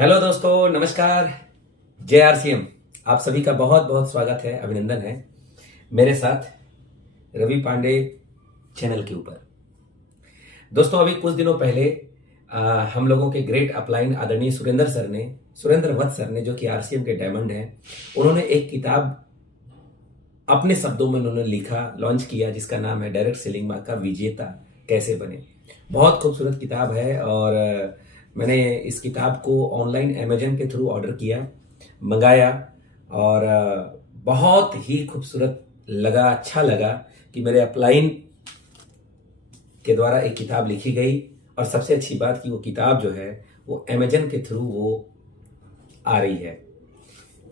Hello दोस्तों, नमस्कार। जय आरसीएम। आप सभी का बहुत बहुत स्वागत है, अभिनंदन है मेरे साथ रवि पांडे चैनल के ऊपर। दोस्तों, अभी कुछ दिनों पहले हम लोगों के ग्रेट अपलाइन आदरणीय सुरेंद्र वत्स सर ने, जो कि आरसीएम के डायमंड हैं, उन्होंने एक किताब अपने शब्दों में उन्होंने लिखा, लॉन्च किया, जिसका नाम है डायरेक्ट सेलिंग मार्ग का विजेता कैसे बने। बहुत खूबसूरत किताब है और मैंने इस किताब को ऑनलाइन अमेजन के थ्रू ऑर्डर किया, मंगाया और बहुत ही खूबसूरत लगा, अच्छा लगा कि मेरे अपलाइन के द्वारा एक किताब लिखी गई। और सबसे अच्छी बात कि वो किताब जो है वो अमेजन के थ्रू वो आ रही है।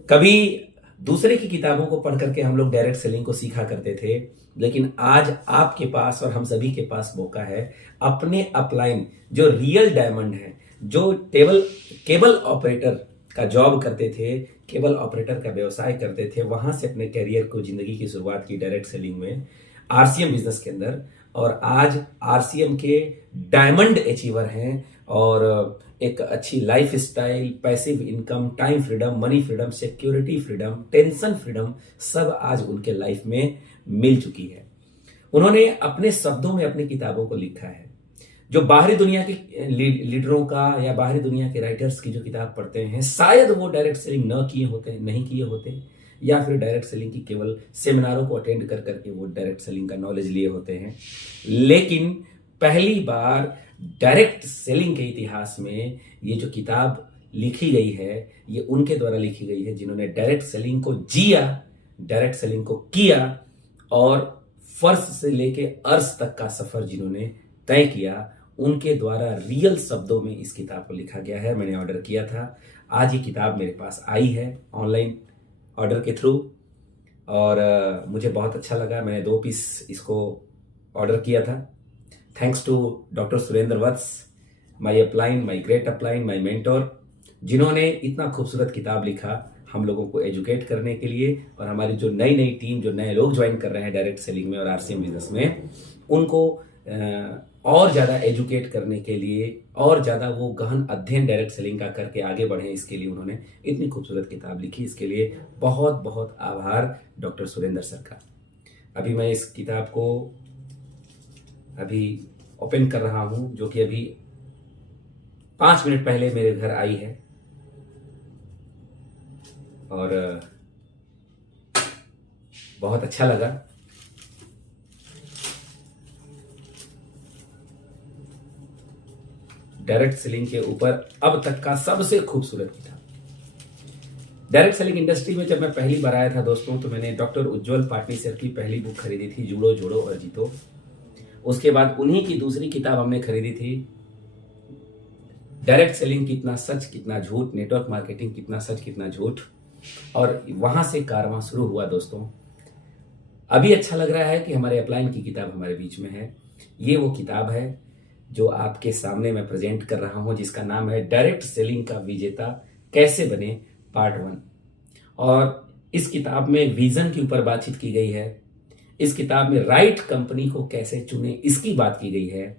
कभी दूसरे की किताबों को पढ़ करके हम लोग डायरेक्ट सेलिंग को सीखा करते थे, लेकिन आज आपके पास और हम सभी के पास मौका है अपने अपलाइन जो रियल डायमंड है, जो केबल ऑपरेटर का जॉब करते थे, केबल ऑपरेटर का व्यवसाय करते थे, वहां से अपने करियर को, जिंदगी की शुरुआत की डायरेक्ट सेलिंग में आरसीएम बिजनेस के अंदर। और आज आरसीएम के डायमंड अचीवर हैं और एक अच्छी life style, passive income, time freedom, money freedom, security freedom, tension freedom सब आज उनके लाइफ में मिल चुकी है। उन्होंने अपने शब्दों में अपनी किताबों को लिखा है। जो बाहरी दुनिया के लीडरों का या बाहरी दुनिया के राइटर्स की जो किताब पढ़ते हैं, शायद वो डायरेक्ट सेलिंग नहीं किए होते, या फिर डायरेक्ट सेलिंग की केवल सेमिनारों को अटेंड कर करके वो डायरेक्ट सेलिंग का नॉलेज लिए होते हैं। लेकिन पहली बार डायरेक्ट सेलिंग के इतिहास में ये जो किताब लिखी गई है, ये उनके द्वारा लिखी गई है जिन्होंने डायरेक्ट सेलिंग को जिया, डायरेक्ट सेलिंग को किया और फर्श से लेके अर्श तक का सफर जिन्होंने तय किया, उनके द्वारा रियल शब्दों में इस किताब को लिखा गया है। मैंने ऑर्डर किया था, आज ये किताब मेरे पास आई है ऑनलाइन ऑर्डर के थ्रू और मुझे बहुत अच्छा लगा। मैंने 2 पीस इसको ऑर्डर किया था। Thanks to doctor Surendra Vats, my upline, my great upline, my mentor, जिन्होंने इतना खूबसूरत किताब लिखा हम लोगों को एजुकेट करने के लिए। और हमारी जो नई टीम, जो नए लोग ज्वाइन कर रहे हैं डायरेक्ट सेलिंग में और आरसीएम बिजनेस में, उनको और ज़्यादा एजुकेट करने के लिए और ज़्यादा वो गहन अध्ययन डायरेक्ट सेलिंग का करके आगे बढ़े, इसके लिए उन्होंने इतनी खूबसूरत किताब लिखी। इसके लिए बहुत बहुत आभार डॉक्टर सुरेंद्र सर का। अभी मैं इस किताब को अभी ओपन कर रहा हूं, जो कि अभी 5 मिनट पहले मेरे घर आई है और बहुत अच्छा लगा। डायरेक्ट सेलिंग के ऊपर अब तक का सबसे खूबसूरत किताब। डायरेक्ट सेलिंग इंडस्ट्री में जब मैं पहली बार आया था दोस्तों, तो मैंने डॉक्टर उज्जवल पाटनी सर की पहली बुक खरीदी थी, जुड़ो जोड़ो और जीतो। उसके बाद उन्हीं की दूसरी किताब हमने खरीदी थी, डायरेक्ट सेलिंग कितना सच कितना झूठ, नेटवर्क मार्केटिंग कितना सच कितना झूठ। और वहां से कारवां शुरू हुआ दोस्तों। अभी अच्छा लग रहा है कि हमारे अपलाइन की किताब हमारे बीच में है। ये वो किताब है जो आपके सामने मैं प्रेजेंट कर रहा हूं, जिसका नाम है डायरेक्ट सेलिंग का विजेता कैसे बने, पार्ट 1। और इस किताब में विजन के ऊपर बातचीत की गई है। इस किताब में राइट कंपनी को कैसे चुने, इसकी बात की गई है।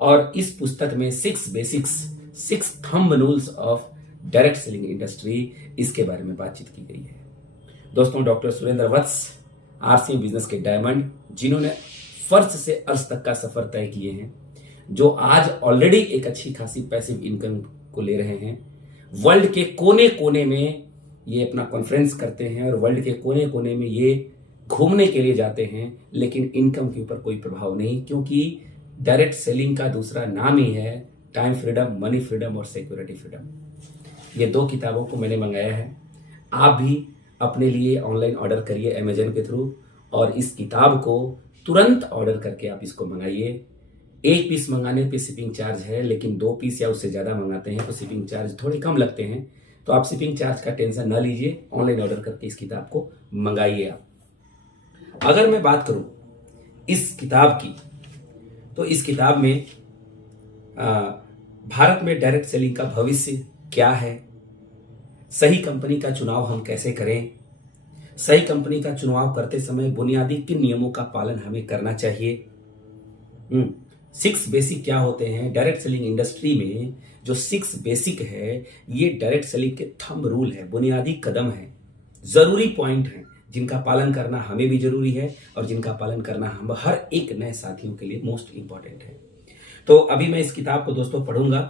और इस पुस्तक में 6 thumb rules of direct selling industry, इसके बारे में बातचीत की गई है। दोस्तों, डॉक्टर सुरेंद्र वत्स आरसीएम बिजनेस के डायमंड, जिन्होंने फर्श से अर्श तक का सफर तय किए हैं, जो आज ऑलरेडी एक अच्छी खासी पैसिव इनकम को ले रहे हैं। वर्ल्ड के कोने कोने में ये अपना कॉन्फ्रेंस करते हैं और वर्ल्ड के कोने कोने में ये घूमने के लिए जाते हैं, लेकिन इनकम के ऊपर कोई प्रभाव नहीं, क्योंकि डायरेक्ट सेलिंग का दूसरा नाम ही है टाइम फ्रीडम, मनी फ्रीडम और सिक्योरिटी फ्रीडम। ये 2 किताबों को मैंने मंगाया है। आप भी अपने लिए ऑनलाइन ऑर्डर करिए अमेजन के थ्रू और इस किताब को तुरंत ऑर्डर करके आप इसको मंगाइए। 1 पीस मंगाने पे शिपिंग चार्ज है, लेकिन 2 पीस या उससे ज्यादा मंगाते हैं तो शिपिंग चार्ज थोड़े कम लगते हैं। तो आप शिपिंग चार्ज का टेंशन न लीजिए, ऑनलाइन ऑर्डर करके इस किताब को मंगाइए आप। अगर मैं बात करूं इस किताब की, तो इस किताब में भारत में डायरेक्ट सेलिंग का भविष्य क्या है, सही कंपनी का चुनाव हम कैसे करें, सही कंपनी का चुनाव करते समय बुनियादी किन नियमों का पालन हमें करना चाहिए, 6 बेसिक क्या होते हैं डायरेक्ट सेलिंग इंडस्ट्री में। जो 6 बेसिक है ये डायरेक्ट सेलिंग के थंब रूल है, बुनियादी कदम है, जरूरी पॉइंट है जिनका पालन करना हमें भी जरूरी है और जिनका पालन करना हम हर एक नए साथियों के लिए मोस्ट इंपॉर्टेंट है। तो अभी मैं इस किताब को दोस्तों पढ़ूंगा